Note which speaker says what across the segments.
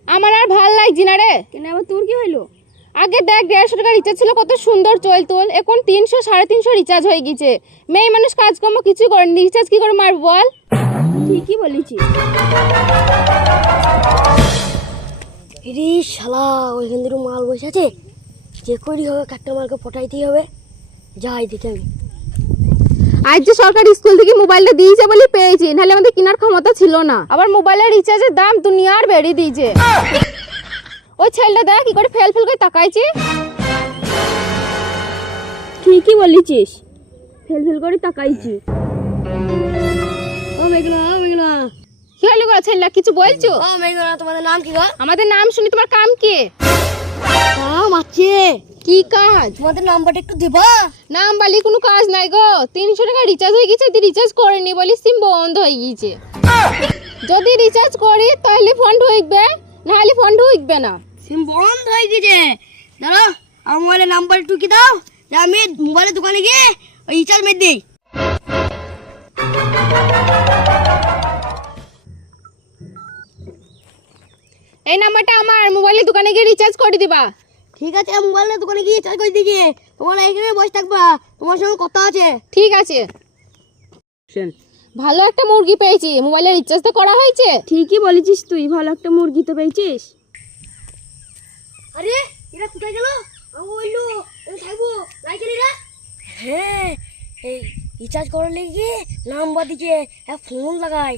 Speaker 1: আমার আর ভাল লাগছে না রে।
Speaker 2: কেন আবার তোর কি হইলো?
Speaker 1: আগে দেখ 150 টাকা রিচার্জ ছিল, কত সুন্দর চলতো। এখন 300 350 রিচার্জ হয়ে গেছে। মেয়ে মানুষ কাজকর্ম কিছু করেনি, রিচার্জ কি করে মারব বল?
Speaker 2: ঠিকই বলেছিস। এরে শালা, ওইখান থেকে মাল বসে আছে, যে করি হবে কাটটা মালকে পটাইতেই হবে। যাই দেখে আমি।
Speaker 1: আজ যে সরকারি স্কুল থেকে মোবাইলটা দিয়েছে বলে পেয়েছি, নাহলে আমাদের কেনার ক্ষমতা ছিল না। আবার মোবাইলের রিচার্জের দাম দুনিয়ার বেড়ে দিয়েছে। ওই ছেলেটা দেখ কি করে ফেল ফেল করে তাকাইছে।
Speaker 2: ঠিকই বলেছিস, ফেল ফেল করে তাকাইছি। ও মেঘনা, ও মেঘনা।
Speaker 1: কি হলো গো ছেলেটা, কিছু বলছো?
Speaker 2: ও মেঘনা, তোমাদের নাম কি গো?
Speaker 1: আমাদের নাম শুনি তোমার কাম কি?
Speaker 2: কাম আছে।
Speaker 1: কি কাজ?
Speaker 2: তোমাদের নাম্বারটা একটু দেবা?
Speaker 1: নাম বলি কোনো কাজ নাই গো। 300 টাকা রিচার্জ হয়ে গেছে, তুই রিচার্জ করেনি বলি সিম বন্ধ হয়ে গেছে। যদি রিচার্জ করি তাহলে ফোন ঢুকবে, নাহলে ফোন ঢুকবে না।
Speaker 2: সিম বন্ধ হয়ে গেছে। দাঁড়া, আমার মোবাইলের নাম্বার একটু কি দাও, যে আমি মোবাইলের দোকানে গিয়ে ওই রিচার্জ মেরে দিই।
Speaker 1: এই নাম্বারটা আমার মোবাইলের দোকানে গিয়ে রিচার্জ করে দিবা।
Speaker 2: ঠিক আছে, আমি মোবাইলের দোকানে গিয়ে রিচার্জ করে দিয়েছি। তোমার এখানে বসে থাকবা, তোমার সঙ্গে কথা আছে।
Speaker 1: ঠিক আছে। ভালো একটা মুরগি পেয়েছি, মোবাইলের রিচার্জ তো করা হয়েছে।
Speaker 2: ঠিকই বলেছিস তুই, ভালো একটা মুরগি তো পেয়েছিস। আরে এরা কোথায় গেল? আমি বললো থাকবো লাইকে এরা। হ্যাঁ, এই রিচার্জ করার লেগে নাম্বার দিকে ফোন লাগাই।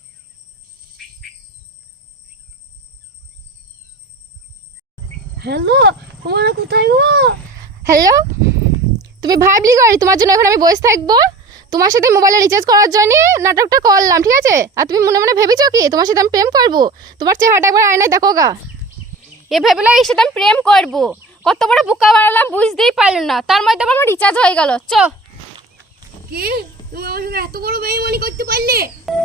Speaker 2: হ্যালো, তোমরা কোথায় গো?
Speaker 1: হ্যালো, তুমি ভাবলি করি তোমার জন্য এখন আমি বসে থাকবো? তোমার সাথে মোবাইলে রিচার্জ করার জন্য নাটকটা করলাম, ঠিক আছে? আর তুমি মনে মনে ভেবেছো কি তোমার সাথে আমি প্রেম করবো? তোমার চেহারাটা একবার আয়নায় দেখো গা। এ ভেবেলা এর সাথে আমি প্রেম করবো, কত বড় বোকা বাড়ালাম বুঝতেই পারলাম না, তার মধ্যে আমার রিচার্জ হয়ে গেল। চ
Speaker 2: কি তুমি আমার সঙ্গে এত বড় বেইমানি করতে পারলে?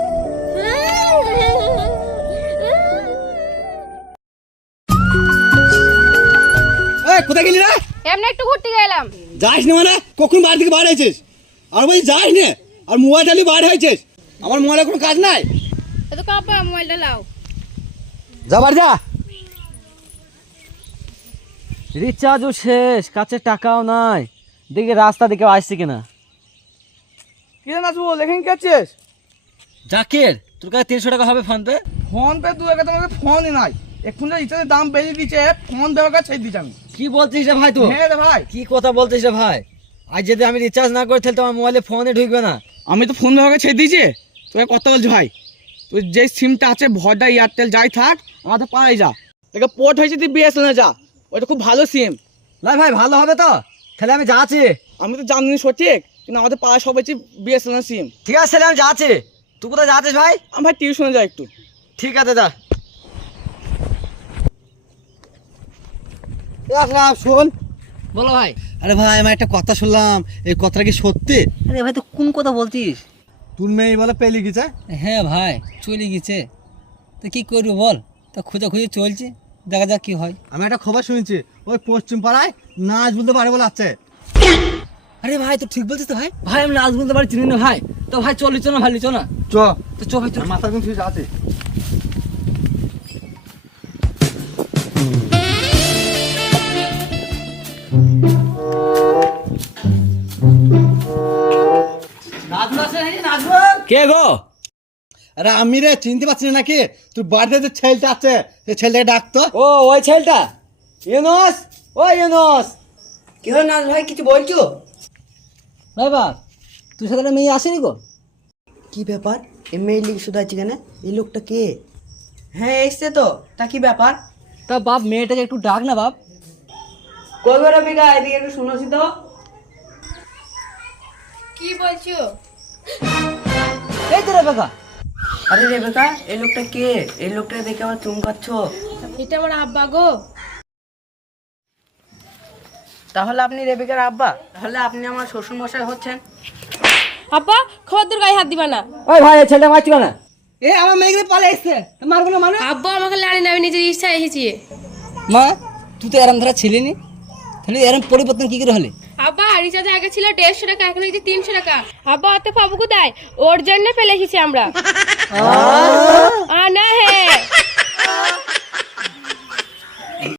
Speaker 3: এই কোথায় গেলি রে?
Speaker 1: এমনি একটু ঘুরতে গেলাম।
Speaker 3: যাস না মানে? কখন বাড়ি থেকে বার হয়েছিস? আর বলছি যাস না, আর মোবাইল চালিয়ে বার হয়েছিস। আমার মোবাইলে কোনো কাজ নাই।
Speaker 1: তো কাপা মোবাইলটা লাও।
Speaker 3: যা বাড়ি যা।
Speaker 4: রিচার্জও শেষ, কাছে টাকাও নাই। দেখি রাস্তা দিকে আসছে কিনা।
Speaker 5: কি রে নাচবো, লেখেন কি আছিস?
Speaker 4: জাকির, তোর কাছে 300 টাকা হবে ফোন পে?
Speaker 5: ফোন পে দু টাকা তোমাকে ফোনই নাই। এখন যে রিচার্জের দাম বেড়ে দিচ্ছে, ফোন দেওয়ার কাছে ছেড়ে দিচ্ছি আমি।
Speaker 4: কি বলছিস রে ভাই তুই?
Speaker 5: হ্যাঁ রে ভাই,
Speaker 4: কি কথা বলছিস রে ভাই? আজ যদি আমি রিচার্জ না করি তাহলে তো আমার মোবাইলে ফোনে ঢুকবে না।
Speaker 5: আমি তো ফোন দেওয়ার কাছে ছেড়ে দিয়েছি। তোকে কথা বলছি ভাই, তুই যে সিমটা আছে ভডা এয়ারটেল যাই থাক, আমাদের পাড়ায় যা। দেখে পোর্ট হয়েছে তুই বিএসএনএল যা, ওইটা খুব ভালো সিম।
Speaker 4: না ভাই, ভালো হবে তো? তাহলে আমি যাচ্ছি।
Speaker 5: আমি তো জানি সঠিক, কিন্তু আমাদের পাড়ায় সব হচ্ছে বিএসএনএল সিম।
Speaker 4: ঠিক আছে, তাহলে আমি যাচ্ছি। তুই কোথায় যাচ্ছিস ভাই?
Speaker 5: আমি ভাই টিউশনে যাই একটু।
Speaker 4: ঠিক আছে, যা।
Speaker 3: শোন।
Speaker 4: বলো ভাই।
Speaker 3: আরে ভাই, আমি একটা কথা শুনলাম, এই কথাটা কি সত্যি?
Speaker 4: আরে ভাই, তুই কোন কথা বলছিস?
Speaker 3: তোর মেয়ে বলে পেলি গেছে?
Speaker 4: হ্যাঁ ভাই, চলে গেছে। তো কি করবো বল, তা খোঁজাখুঁজি চলছে, দেখা যাক কি হয়।
Speaker 3: আমি একটা খবর শুনেছি, ওই পশ্চিম পাড়ায় নাচ বলতে পারে বলে আছে।
Speaker 4: আরে ভাই, তুই ঠিক বলছিস তো ভাই? ভাই আমি নাচ বলতে পারি, চিনি না ভাই। তো ভাই চলিস না, ভাই লিচ না।
Speaker 3: চ
Speaker 4: তো চ ভাই,
Speaker 3: মাথার কোন ফিস আছে।
Speaker 4: কে গো?
Speaker 3: আরে আমি রে, চিনতে পারছিস নাকি? তোর বাড়িতে যে ছেলেটা আছে, সেই ছেলেটাকে ডাকতো।
Speaker 4: ও ওই ছেলেটা, ইউনুস। ও ইউনুস,
Speaker 2: কি হলো নাচ ভাই, কিছু বলছো?
Speaker 4: ভাই বাপ, তুই সাথে মেয়ে আসেনি গো?
Speaker 2: কি ব্যাপার, এমএলএ লিগ শুধু আছে কেন? এই লোকটা কে? হ্যাঁ এসছে তো, তা কি ব্যাপার?
Speaker 4: তা বাপ, মেয়েটাকে একটু ডাক না বাপ।
Speaker 2: কই বেরো বিঘা, এদিকে একটু শুনোছি তো।
Speaker 1: কি বলছো?
Speaker 4: এই তো রেবেকা।
Speaker 2: আরে রেবেকা, এই লোকটা কে? এই লোকটা দেখে আবার চুমকাচ্ছ।
Speaker 1: এটা আমার আব্বা গো।
Speaker 2: তাহলে আপনি রেবেকার আব্বা? তাহলে আপনি আমার শ্বশুর মশাই হচ্ছেন।
Speaker 1: আব্বা খবরদার গায়ে হাত দিবা না।
Speaker 4: ওই ভাই, এই ছেলেটা মারছি কেন?
Speaker 5: এ আমার মেয়েকে পালে এসছে, মারবো না মানে?
Speaker 1: আব্বা আমাকে লাড়ি না, আমি নিজের ইচ্ছা এসেছি।
Speaker 4: মা, তুই তো এরম ধারা ছিলি নি, তাহলে এরম পরিবর্তন কি করে হলে?
Speaker 1: আব্বা রিচার্জ আগে ছিল 150 টাকা, এখন হয়েছে 300 টাকা। আব্বা অত পাবো কোথায়? ওর জন্য ফেলে এসেছি আমরা। না হ্যাঁ